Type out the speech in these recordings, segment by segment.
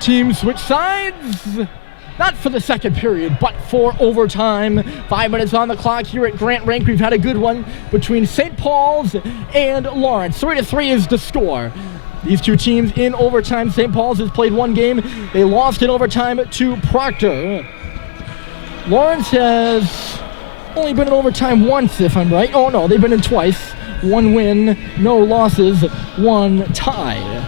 Teams switch sides. Not for the second period, but for overtime. 5 minutes on the clock here at Grant Rink. We've had a good one between St. Paul's and Lawrence. 3-3 is the score. These two teams in overtime. St. Paul's has played one game. They lost in overtime to Proctor. Lawrence has only been in overtime once, if I'm right. Oh, no, they've been in twice. 1 win, no losses, 1 tie.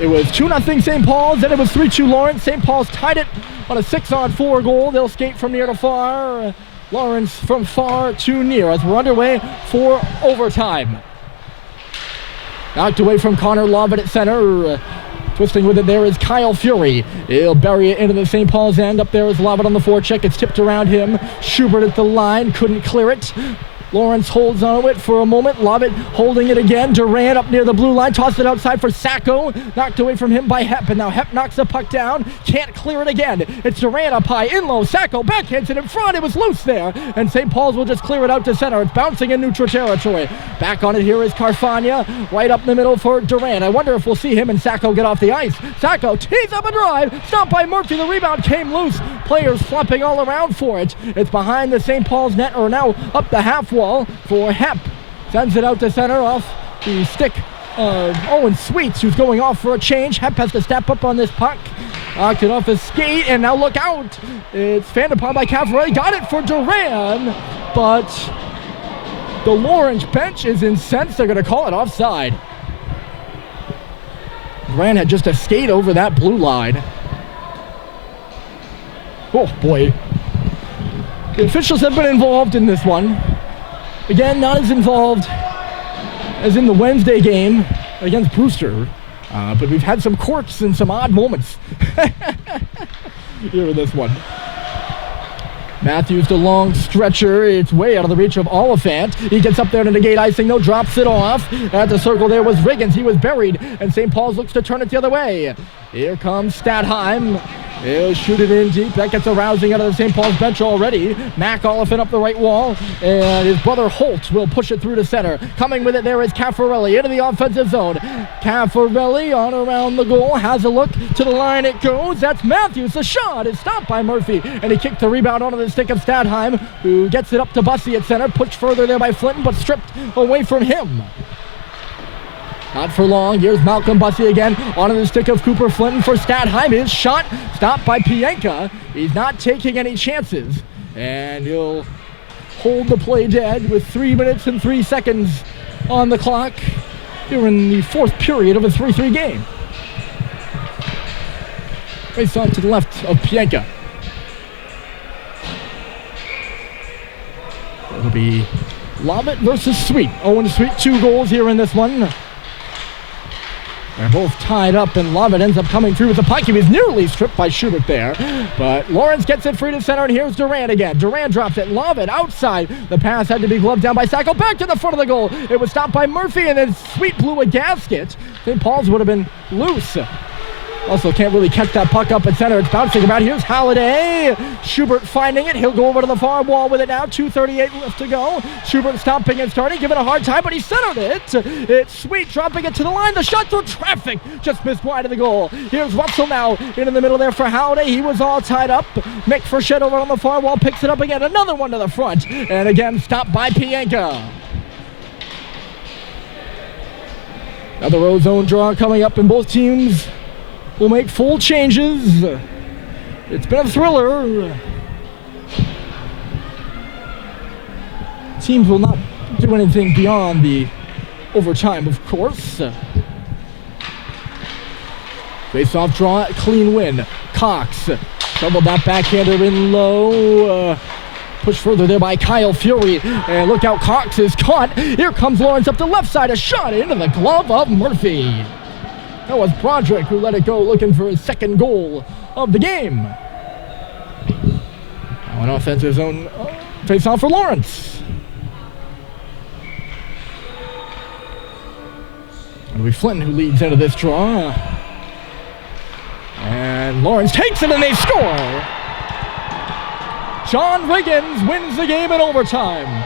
It was 2-0 St. Paul's, then it was 3-2 Lawrence. St. Paul's tied it on a 6-on-4 goal. They'll skate from near to far. Lawrence from far to near as we're underway for overtime. Knocked away from Connor Lovett at center. Twisting with it there is Kyle Fury. He'll bury it into the St. Paul's end. Up there is Lovett on the forecheck. It's tipped around him. Schubert at the line. Couldn't clear it. Lawrence holds on to it for a moment. Lovett holding it again. Durant up near the blue line. Tossed it outside for Sacco. Knocked away from him by Hepp. And now Hepp knocks the puck down. Can't clear it again. It's Durant up high. In low. Sacco backhands it in front. It was loose there. And St. Paul's will just clear it out to center. It's bouncing in neutral territory. Back on it here is Carfagna. Right up the middle for Durant. I wonder if we'll see him and Sacco get off the ice. Sacco tees up a drive. Stopped by Murphy. The rebound came loose. Players flopping all around for it. It's behind the St. Paul's net, or now up the half wall for Hepp. Sends it out to center off the stick of Owen Sweets, who's going off for a change. Hepp has to step up on this puck. Knocked it off his skate, and now look out. It's fanned upon by Cavarilli. Got it for Duran, but the Lawrence bench is incensed. They're going to call it offside. Duran had just a skate over that blue line. Oh, boy. The officials have been involved in this one. Again, not as involved as in the Wednesday game against Brewster, but we've had some quirks and some odd moments here in this one. Matthews, the long stretcher. It's way out of the reach of Oliphant. He gets up there to negate icing, though, drops it off. At the circle there was Riggins. He was buried, and St. Paul's looks to turn it the other way. Here comes Statheim. He'll shoot it in deep. That gets a rousing out of the St. Paul's bench already. Mac Oliphant up the right wall, and his brother Holt will push it through to center. Coming with it there is Caffarelli into the offensive zone. Caffarelli on around the goal, has a look to the line. It goes. That's Matthews. The shot is stopped by Murphy, and he kicked the rebound onto the stick of Statheim, who gets it up to Bussey at center. Pushed further there by Flinton, but stripped away from him. Not for long. Here's Malcolm Bussey again. Onto the stick of Cooper Flinton for Statheim. His shot stopped by Pienka. He's not taking any chances. And he'll hold the play dead with 3 minutes and 3 seconds on the clock here in the fourth period of a 3-3 game. Face off to the left of Pienka. It'll be Lovett versus Sweet. Owen Sweet, 2 goals here in this one. They're both tied up, and Lovett ends up coming through with the puck. He was nearly stripped by Schubert there, but Lawrence gets it free to center, and here's Durant again. Durant drops it. Lovett outside. The pass had to be gloved down by Sacco. Back to the front of the goal. It was stopped by Murphy, and then Sweet blew a gasket. St. Paul's would have been loose. Also can't really catch that puck up at center. It's bouncing about. Here's Halliday. Schubert finding it. He'll go over to the far wall with it now. 2:38 left to go. Schubert stopping and starting, giving a hard time, but he centered it. It's Sweet dropping it to the line. The shot through traffic just missed wide of the goal. Here's Russell now in the middle there for Halliday. He was all tied up. Mick Frechette over on the far wall picks it up again. Another one to the front. And again stopped by Pienka. Another ozone draw coming up, and both teams will make full changes. It's been a thriller. Teams will not do anything beyond the overtime, of course. Face-off draw, clean win. Cox doubled that backhander in low. Pushed further there by Kyle Fury. And look out, Cox is caught. Here comes Lawrence up the left side. A shot into the glove of Murphy. That was Broderick who let it go, looking for his second goal of the game. Now an offensive zone face-off for Lawrence. It'll be Flinton who leads into this draw. And Lawrence takes it, and they score! John Riggins wins the game in overtime.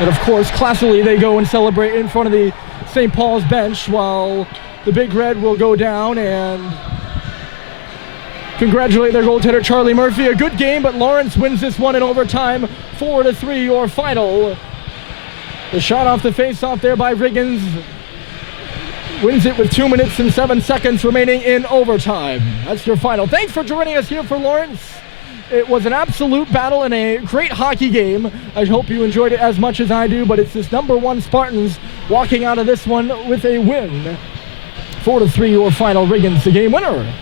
And of course, classically, they go and celebrate in front of the St. Paul's bench while the Big Red will go down and congratulate their goaltender, Charlie Murphy. A good game, but Lawrence wins this one in overtime. 4-3, your final. The shot off the face-off there by Riggins. Wins it with 2 minutes and 7 seconds remaining in overtime. That's your final. Thanks for joining us here for Lawrence. It was an absolute battle and a great hockey game. I hope you enjoyed it as much as I do, but it's this number 1 Spartans walking out of this one with a win. 4-3, your final. Riggins, the game winner.